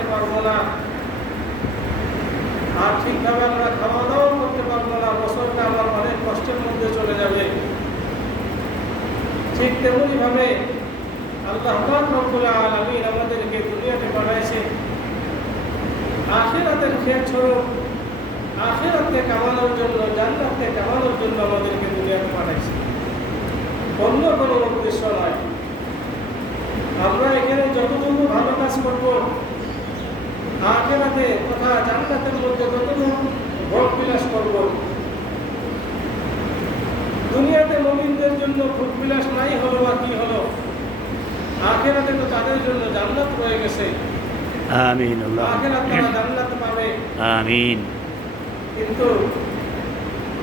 কাটাতে পারব না। আর ঠিকভাবে আমরা খাওয়া দাওয়া করতে পারব না, বছরটা আমার অনেক কষ্টের মধ্যে চলে যাবে। ঠিক তেমনি ভাবে আল্লাহ আলমিন আমাদেরকে দুনিয়াতে পাঠাইছে। আখেরাতের খেত স্বরূপ, আখেরাতকে কামানোর জন্য, জান্নাতকে কামানোর জন্য আমাদেরকে দুনিয়াতে পাঠাইছে। অন্য কোনো উদ্দেশ্য নয়। আমরা এখানে যতটুকু ভালো কাজ করব আখেরাতে তথা জান্নাতের মধ্যে যতটুকু ভোগ বিলাস করব দুনিয়াতে মমিনদের জন্য ভোগ বিলাস নাই হলো বা কি হলো আখেরাতে তো তাদের জন্য জান্নাত রয়ে গেছে। আমিন আল্লাহ আখেরাত তারা জান্নাত পাবে। আমিন। কিন্তু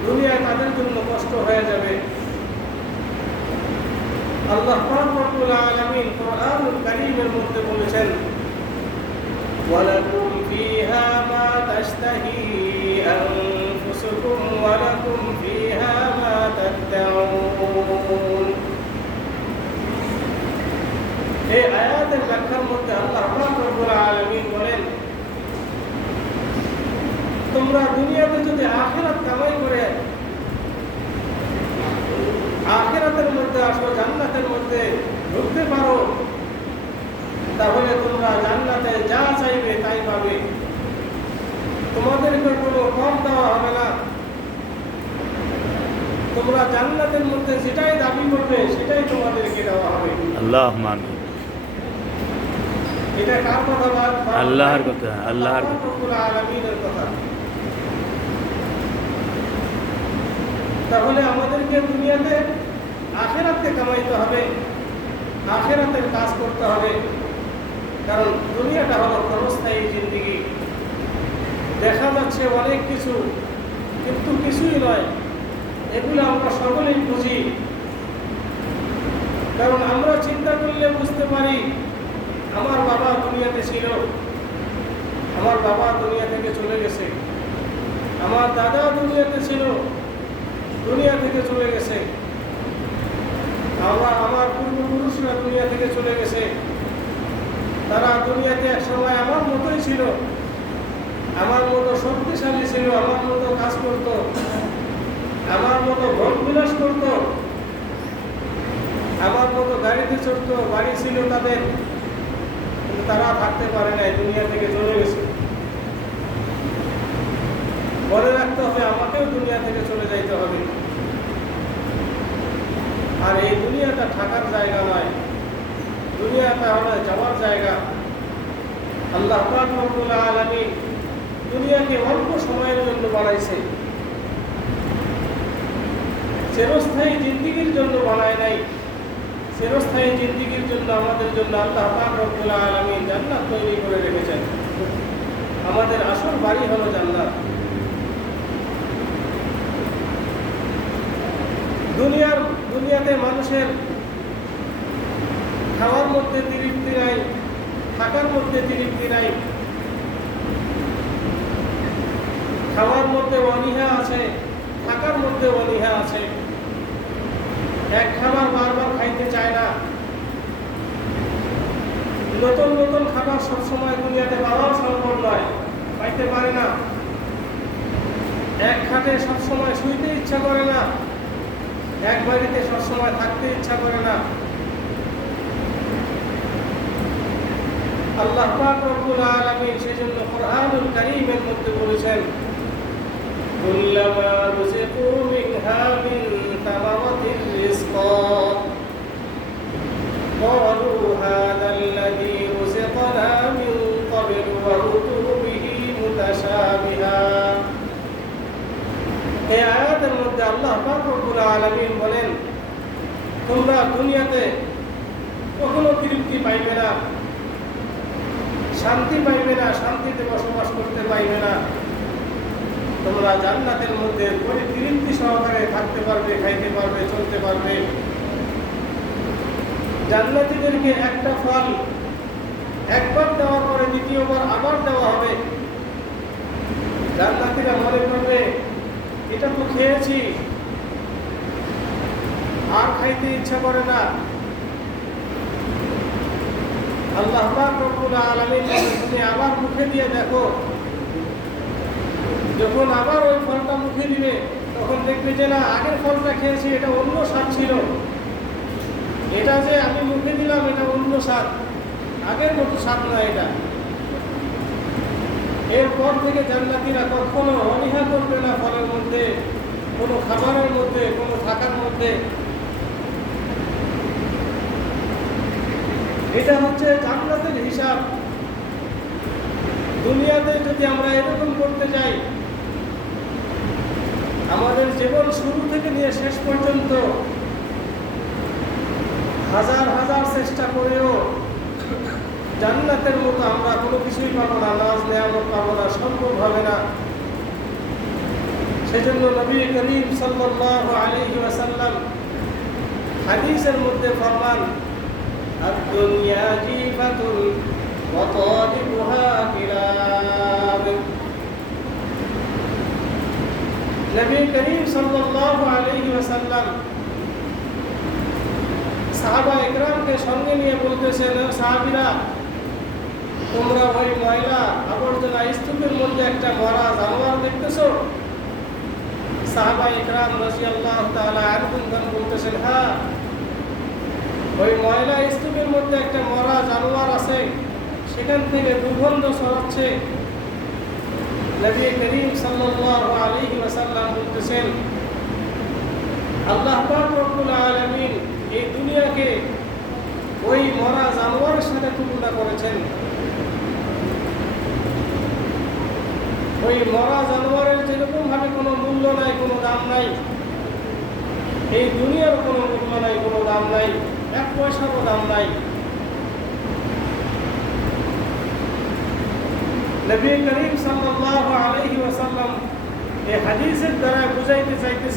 দুনিয়ায় তাদের জন্য কষ্ট হয়ে যাবে। আল্লাহ পাক রব্বুল আলামিন কোরআনুল কারীমের মধ্যে বলেছেন ওয়ালাকুম ফিহা মা তাশতাহি আনফুসুকুম ওয়ালাকুম ফিহা মা তাদদাউন এই আয়াতের ব্যাখ্যার মধ্যে আল্লাহ পাক রব্বুল আলামিন বলেন তোমরা দুনিয়াতে যদি আখেরাত কামাই করে আখেরাতের মধ্যে আসো জান্নাতের মধ্যে ঢুকতে পারো তাহলে তোমরা জান্নাতে যা চাইবে তাই পাবে। তোমাদেরকে কোনো কম দেওয়া হবে না। তোমরা জান্নাতের মধ্যে যেটাই দাবি করবে সেটাই তোমাদেরকে দেওয়া হবে। আল্লাহ এটা কার কথা আল্লাহর কথা, আল্লাহর কথা। তাহলে আমাদেরকে দুনিয়াতে আখেরাতে কামাইতে হবে। আখেরাতের কাজ করতে হবে। কারণ দুনিয়াটা হলো ক্ষণস্থায়ী জিন্দিগি। দেখা যাচ্ছে অনেক কিছু, কিন্তু কিছুই নয়। এগুলো আমরা সকলেই বুঝি। কারণ আমরা চিন্তা করলে বুঝতে পারি, আমার বাবা দুনিয়াতে ছিল, আমার বাবা দুনিয়া থেকে চলে গেছে, আমার দাদা দুনিয়াতে ছিল, দুনিয়া থেকে চলে গেছে আমরা আমার পূর্বপুরুষরা দুনিয়া থেকে চলে গেছে। তারা দুনিয়াতে এক সময় আমার মতোই ছিল। আমার মতো শক্তিশালী ছিল, আমার মতো কাজ করত, আমার মতো ভোগ বিলাস করত, আমার মতো গাড়িতে চড়তো, বাড়ি ছিল তাদের। কিন্তু তারা থাকতে পারে নাই, দুনিয়া থেকে চলে গেছে। মনে রাখতে হবে, আমাকেও দুনিয়া থেকে চলে যাইতে হবে। আর এই দুনিয়াটা থাকার জায়গা নয়। দুনিয়াটা হলো যাওয়ার জায়গা। আল্লাহ আলামিন দুনিয়াকে অল্প সময়ের জন্য বানাইছে। চিরস্থায়ী জিন্দিগির জন্য বানায় নাই। চিরস্থায়ী জিন্দিগির জন্য আমাদের জন্য আল্লাহ রব্বুল আলামিন জান্নাত তৈরি করে রেখেছেন। আমাদের আসল বাড়ি হলো জান্নাত। দুনিয়ার, দুনিয়াতে মানুষের মধ্যে তৃপ্তি নাই থাকার মধ্যে তৃপ্তি নাই খাওয়ার মধ্যে অনীহা আছে, থাকার মধ্যে অনীহা আছে। এক খাবার বারবার খাইতে চায় না। নতুন নতুন খাবার সবসময় দুনিয়াতে পাওয়াও সম্ভব নয় পাইতে পারে না। এক খাটে সবসময় শুইতে ইচ্ছা করে না, এক বাড়িতে সবসময় থাকতে ইচ্ছা করে না। আল্লাহ পাক রব্বুল আলামিন সেজন্য কোরআনুল কারীমের মধ্যে বলেছেন কুল্লামা রুজিকু মিনহা মিন তামারাতির রিজকা قالوا هذا الذي رزقنا من قبل وأتوا به متشابها এই আয়াতের মধ্যে আল্লাহ পাক রব্বুল আলামিন বলেন তোমরা দুনিয়াতে কখনো তৃপ্তি পাইবে না শান্তি পাইবে না, শান্তিতে বসবাস করতে পাইবে না। তোমরা জান্নাতের মধ্যে পরি তৃপ্তি সহকারে থাকতে পারবে, খাইতে পারবে, চলতে পারবে। জান্নাতীদেরকে একটা ফল একবার দেওয়ার পরে দ্বিতীয়বার আবার দেওয়া হবে। জান্নাতীরা মনে করবে, এটা তো খেয়েছি। আর খাইতে ইচ্ছা করে না। আল্লাহ পাক রব্বুল তুমি আবার মুখে দিয়ে দেখো। যখন আবার ওই ফলটা মুখে দিবে, তখন দেখবে যে না, আগের ফলটা খেয়েছি, এটা অন্য স্বাদ ছিল। এটা যে আমি মুখে দিলাম, এটা অন্য স্বাদ। আগের মতো স্বাদ না এটা। এরপর থেকে জান্নাতিরা কখনো অনীহা করবে না ফলের মধ্যে, কোনো খাবারের মধ্যে, কোনো থাকার মধ্যে। এটা হচ্ছে জান্নাতের হিসাব। দুনিয়াতে যদি আমরা এরকম করতে যাই আমাদের জীবন শুরু থেকে নিয়ে শেষ পর্যন্ত হাজার হাজার চেষ্টা করেও জান্নাতের মতো আমরা কোনো কিছুই পাবো না নাজ নেয়ামত পাবো না, সম্ভব হবে না। সেজন্য নবী করিম সাল্লাল্লাহু আলাইহি ওয়াসাল্লাম হাদিসের মধ্যে ফরমান الدنيا جيفة وطالبها كلاب নবী করিম সাল্লাল্লাহু আলাইহি ওয়াসাল্লাম সাহাবা একরামকে সঙ্গে নিয়ে বলতেছেন "ও সাহাবীরা তোমরা ওই ময়লা আবর্জনা স্তূপের মধ্যে একটা মরা জানোয়ার দেখতেছো সাহাবা একরাম রাজিয়াল্লাহু তাআলা আনহুম বলতেছেন হ্যাঁ ওই ময়লা স্তূপের মধ্যে একটা মরা জানোয়ার আছে, সেখান থেকে দুর্গন্ধ ছড়াচ্ছে। নবী করিম সাল্লাল্লাহু আলাইহি ওয়াসাল্লাম বলতেছেন, আল্লাহ পাক রব্বুল আলামিন এই দুনিয়াকে ওই মরা জানোয়ারের সাথে তুলনা করেছেন। ওই মরা জানোয়ারের যেরকম ভাবে কোনো মূল্য নাই, কোনো দাম নাই এই দুনিয়ার কোনো মূল্য নাই, কোনো দাম নাই, এক পয়সারও দাম নাই। নবী করিম সাল্লাল্লাহু আলাইহি ওয়াসাল্লাম এই হাদিসের দ্বারা বুঝাইতে চাইতেছে